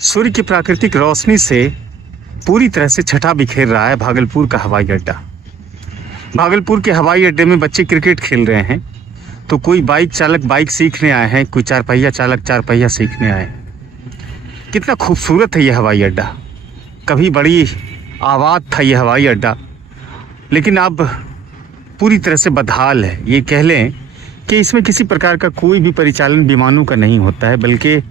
सूर्य की प्राकृतिक रोशनी से पूरी तरह से छटा बिखेर रहा है भागलपुर का हवाई अड्डा। भागलपुर के हवाई अड्डे में बच्चे क्रिकेट खेल रहे हैं, तो कोई बाइक चालक बाइक सीखने आए हैं, कोई चार पहिया चालक चार पहिया सीखने आए हैं। कितना खूबसूरत है ये हवाई अड्डा। कभी बड़ी आबाद था ये हवाई अड्डा, लेकिन अब पूरी तरह से बदहाल है। ये कह लें कि इसमें किसी प्रकार का कोई भी परिचालन विमानों का नहीं होता है, बल्कि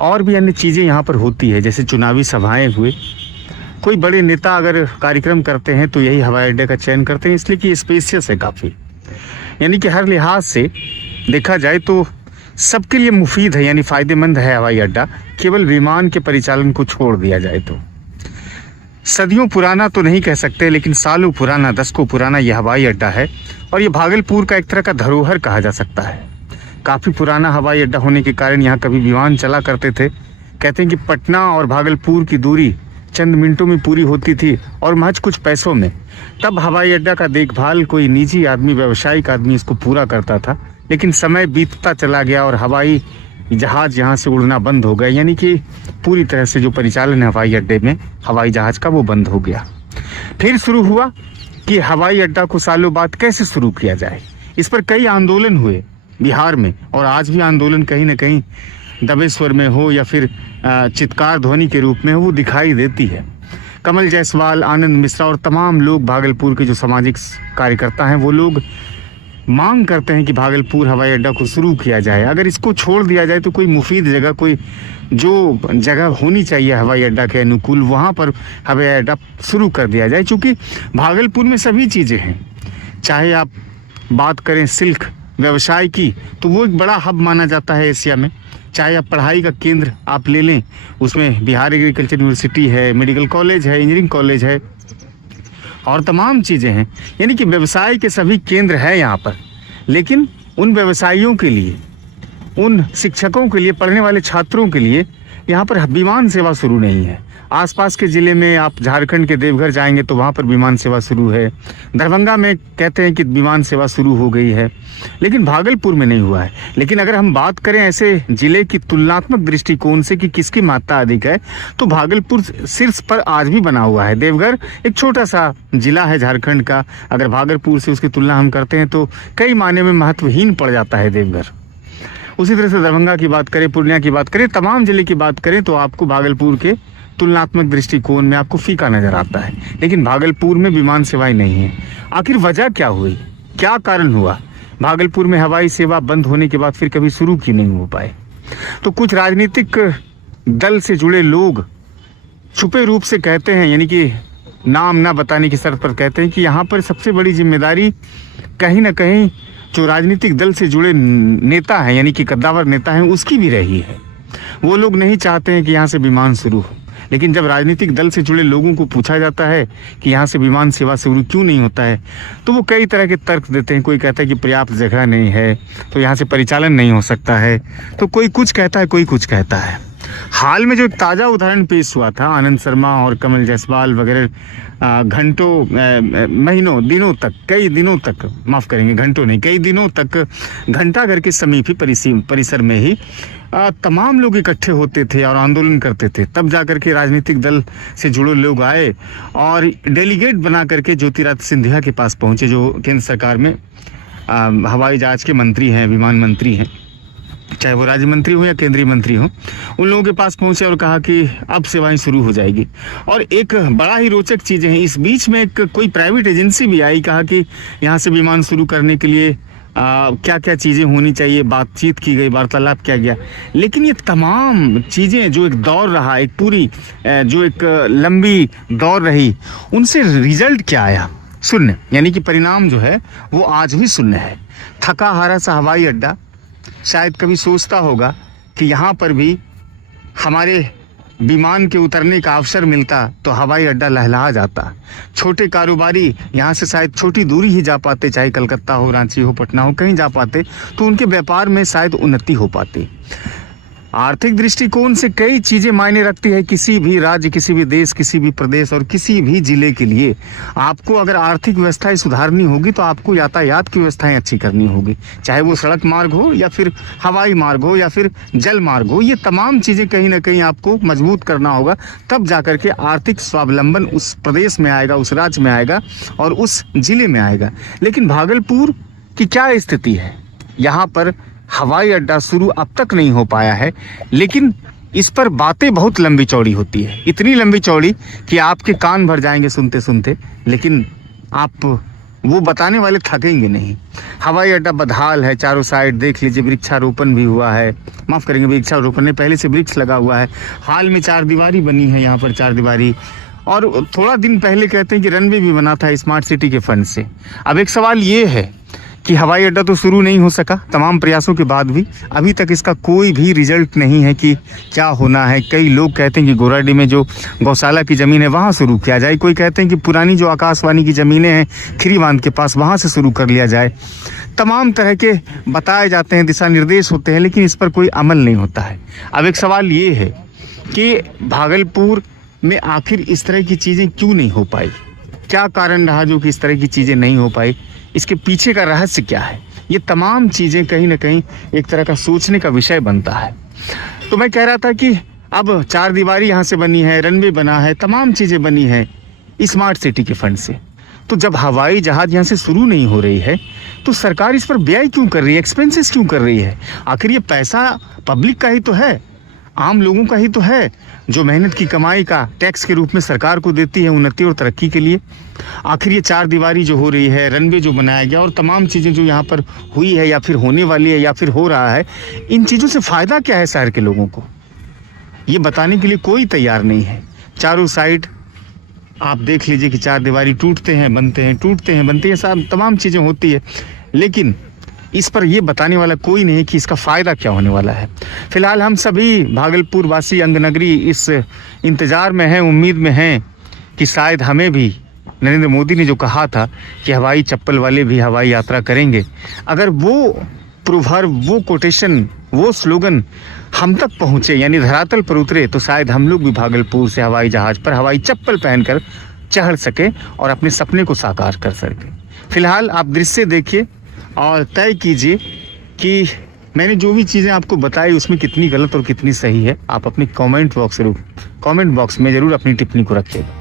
और भी अन्य चीज़ें यहाँ पर होती है। जैसे चुनावी सभाएं हुए, कोई बड़े नेता अगर कार्यक्रम करते हैं तो यही हवाई अड्डे का चयन करते हैं, इसलिए कि स्पेशियस है काफ़ी। यानी कि हर लिहाज से देखा जाए तो सबके लिए मुफीद है, यानी फ़ायदेमंद है हवाई अड्डा, केवल विमान के परिचालन को छोड़ दिया जाए तो। सदियों पुराना तो नहीं कह सकते, लेकिन सालों पुराना, दशकों पुराना यह हवाई अड्डा है, और ये भागलपुर का एक तरह का धरोहर कहा जा सकता है। काफ़ी पुराना हवाई अड्डा होने के कारण यहाँ कभी विमान चला करते थे। कहते हैं कि पटना और भागलपुर की दूरी चंद मिनटों में पूरी होती थी, और महज कुछ पैसों में। तब हवाई अड्डा का देखभाल कोई निजी आदमी, व्यावसायिक आदमी इसको पूरा करता था। लेकिन समय बीतता चला गया और हवाई जहाज़ यहाँ से उड़ना बंद हो गया, यानी कि पूरी तरह से जो परिचालन है हवाई अड्डे में हवाई जहाज़ का, वो बंद हो गया। फिर शुरू हुआ कि हवाई अड्डा को सालों बाद कैसे शुरू किया जाए। इस पर कई आंदोलन हुए बिहार में, और आज भी आंदोलन कहीं ना कहीं दबे स्वर में हो या फिर चित्कार ध्वनि के रूप में हो, वो दिखाई देती है। कमल जायसवाल, आनंद मिश्रा और तमाम लोग, भागलपुर के जो सामाजिक कार्यकर्ता हैं, वो लोग मांग करते हैं कि भागलपुर हवाई अड्डा को शुरू किया जाए। अगर इसको छोड़ दिया जाए तो कोई मुफीद जगह, कोई जो जगह होनी चाहिए हवाई अड्डा के अनुकूल, वहाँ पर हवाई अड्डा शुरू कर दिया जाए। क्योंकि भागलपुर में सभी चीज़ें हैं। चाहे आप बात करें सिल्क व्यवसाय की, तो वो एक बड़ा हब माना जाता है एशिया में। चाहे आप पढ़ाई का केंद्र आप ले लें, उसमें बिहार एग्रीकल्चर यूनिवर्सिटी है, मेडिकल कॉलेज है, इंजीनियरिंग कॉलेज है, और तमाम चीज़ें हैं। यानी कि व्यवसाय के सभी केंद्र हैं यहाँ पर। लेकिन उन व्यवसायियों के लिए, उन शिक्षकों के लिए, पढ़ने वाले छात्रों के लिए यहाँ पर विमान सेवा शुरू नहीं है। आसपास के ज़िले में आप झारखंड के देवघर जाएंगे तो वहाँ पर विमान सेवा शुरू है। दरभंगा में कहते हैं कि विमान सेवा शुरू हो गई है, लेकिन भागलपुर में नहीं हुआ है। लेकिन अगर हम बात करें ऐसे ज़िले की तुलनात्मक दृष्टिकोण से कि किसकी मात्रा अधिक है, तो भागलपुर शीर्ष पर आज भी बना हुआ है। देवघर एक छोटा सा ज़िला है झारखंड का, अगर भागलपुर से उसकी तुलना हम करते हैं तो कई मायने में महत्वहीन पड़ जाता है देवघर। उसी तरह से दरभंगा की बात करें, पूर्णिया की बात करें, तमाम ज़िले की बात करें, तो आपको भागलपुर के तुलनात्मक दृष्टिकोण में आपको फीका नजर आता है। लेकिन भागलपुर में विमान सेवाएं नहीं है। आखिर वजह क्या हुई, क्या कारण हुआ? भागलपुर में हवाई सेवा बंद होने के बाद फिर कभी शुरू क्यों नहीं हो पाए? तो कुछ राजनीतिक दल से जुड़े लोग छुपे रूप से कहते हैं, यानी कि नाम ना बताने की शर्त पर कहते हैं कि यहाँ पर सबसे बड़ी जिम्मेदारी कहीं ना कहीं जो राजनीतिक दल से जुड़े नेता हैं, यानी कि कद्दावर नेता हैं, उसकी भी रही है। वो लोग नहीं चाहते हैं कि यहाँ से विमान शुरू हो। लेकिन जब राजनीतिक दल से जुड़े लोगों को पूछा जाता है कि यहाँ से विमान सेवा शुरू क्यों नहीं होता है, तो वो कई तरह के तर्क देते हैं। कोई कहता है कि पर्याप्त जगह नहीं है, तो यहाँ से परिचालन नहीं हो सकता है, तो कोई कुछ कहता है, कोई कुछ कहता है। हाल में जो एक ताज़ा उदाहरण पेश हुआ था, आनंद शर्मा और कमल जायसवाल वगैरह घंटों, महीनों, दिनों तक, कई दिनों तक, माफ़ करेंगे घंटों नहीं, कई दिनों तक घंटाघर के समीप ही परिसर में ही तमाम लोग इकट्ठे होते थे और आंदोलन करते थे। तब जाकर के राजनीतिक दल से जुड़े लोग आए और डेलीगेट बना करके ज्योतिरादित्य सिंधिया के पास पहुंचे, जो केंद्र सरकार में हवाई जहाज के मंत्री हैं, विमान मंत्री हैं, चाहे वो राज्य मंत्री हो या केंद्रीय मंत्री हो। उन लोगों के पास पहुंचे और कहा कि अब सेवाएं शुरू हो जाएगी। और एक बड़ा ही रोचक चीज़ें हैं, इस बीच में एक कोई प्राइवेट एजेंसी भी आई, कहा कि यहाँ से विमान शुरू करने के लिए क्या क्या चीज़ें होनी चाहिए, बातचीत की गई, वार्तालाप किया गया। लेकिन ये तमाम चीज़ें जो एक दौर रहा, एक पूरी जो एक लंबी दौर रही, उनसे रिजल्ट क्या आया? शून्य। यानी कि परिणाम जो है वो आज भी शून्य है। थका हारा सा हवाई अड्डा शायद कभी सोचता होगा कि यहाँ पर भी हमारे विमान के उतरने का अवसर मिलता तो हवाई अड्डा लहलहा जाता। छोटे कारोबारी यहाँ से शायद छोटी दूरी ही जा पाते, चाहे कलकत्ता हो, रांची हो, पटना हो, कहीं जा पाते, तो उनके व्यापार में शायद उन्नति हो पाती। आर्थिक दृष्टिकोण से कई चीजें मायने रखती है किसी भी राज्य, किसी भी देश, किसी भी प्रदेश और किसी भी जिले के लिए। आपको अगर आर्थिक व्यवस्थाएं सुधारनी होगी तो आपको यातायात की व्यवस्थाएं अच्छी करनी होगी, चाहे वो सड़क मार्ग हो या फिर हवाई मार्ग हो या फिर जल मार्ग हो। ये तमाम चीजें कहीं ना कहीं आपको मजबूत करना होगा, तब जाकर के आर्थिक स्वावलंबन उस प्रदेश में आएगा, उस राज्य में आएगा और उस जिले में आएगा। लेकिन भागलपुर की क्या स्थिति है? यहाँ पर हवाई अड्डा शुरू अब तक नहीं हो पाया है, लेकिन इस पर बातें बहुत लंबी चौड़ी होती है, इतनी लंबी चौड़ी कि आपके कान भर जाएंगे सुनते सुनते, लेकिन आप वो बताने वाले थकेंगे नहीं। हवाई अड्डा बदहाल है, चारों साइड देख लीजिए, वृक्षारोपण भी हुआ है, माफ़ करेंगे वृक्षारोपण नहीं, पहले से वृक्ष लगा हुआ है। हाल में 4 दीवारी बनी है यहाँ पर, 4 दीवारी। और थोड़ा दिन पहले कहते हैं कि रनवे भी बना था स्मार्ट सिटी के फंड से। अब एक सवाल ये है कि हवाई अड्डा तो शुरू नहीं हो सका तमाम प्रयासों के बाद भी, अभी तक इसका कोई भी रिजल्ट नहीं है कि क्या होना है। कई लोग कहते हैं कि गोराडी में जो गौशाला की ज़मीन है वहाँ शुरू किया जाए, कोई कहते हैं कि पुरानी जो आकाशवाणी की ज़मीनें हैं खीरी बांध के पास वहाँ से शुरू कर लिया जाए। तमाम तरह के बताए जाते हैं, दिशा निर्देश होते हैं, लेकिन इस पर कोई अमल नहीं होता है। अब एक सवाल ये है कि भागलपुर में आखिर इस तरह की चीज़ें क्यों नहीं हो पाई? क्या कारण रहा जो कि इस तरह की चीज़ें नहीं हो पाई? इसके पीछे का रहस्य क्या है? ये तमाम चीज़ें कहीं ना कहीं एक तरह का सोचने का विषय बनता है। तो मैं कह रहा था कि अब 4 दीवारी यहाँ से बनी है, रनवे बना है, तमाम चीज़ें बनी है स्मार्ट सिटी के फंड से। तो जब हवाई जहाज़ यहाँ से शुरू नहीं हो रही है तो सरकार इस पर व्यय क्यों कर रही है, एक्सपेंसेस क्यों कर रही है? आखिर ये पैसा पब्लिक का ही तो है, आम लोगों का ही तो है, जो मेहनत की कमाई का टैक्स के रूप में सरकार को देती है उन्नति और तरक्की के लिए। आखिर ये 4 दीवारी जो हो रही है, रनवे जो बनाया गया और तमाम चीज़ें जो यहाँ पर हुई है या फिर होने वाली है या फिर हो रहा है, इन चीज़ों से फ़ायदा क्या है शहर के लोगों को? ये बताने के लिए कोई तैयार नहीं है। चारों साइड आप देख लीजिए कि 4 दीवारी टूटते हैं बनते हैं, टूटते हैं बनते हैं, सब तमाम चीज़ें होती है, लेकिन इस पर ये बताने वाला कोई नहीं कि इसका फ़ायदा क्या होने वाला है। फिलहाल हम सभी भागलपुर वासी अंगनगरी इस इंतज़ार में हैं, उम्मीद में हैं कि शायद हमें भी नरेंद्र मोदी ने जो कहा था कि हवाई चप्पल वाले भी हवाई यात्रा करेंगे, अगर वो प्रोवर्ब, वो कोटेशन, वो स्लोगन हम तक पहुँचे, यानी धरातल पर उतरे, तो शायद हम लोग भी भागलपुर से हवाई जहाज़ पर हवाई चप्पल पहनकर चढ़ सके और अपने सपने को साकार कर सके। फिलहाल आप दृश्य देखिए और तय कीजिए कि मैंने जो भी चीज़ें आपको बताई उसमें कितनी गलत और कितनी सही है। आप अपनी कमेंट बॉक्स में ज़रूर अपनी टिप्पणी को रखिएगा।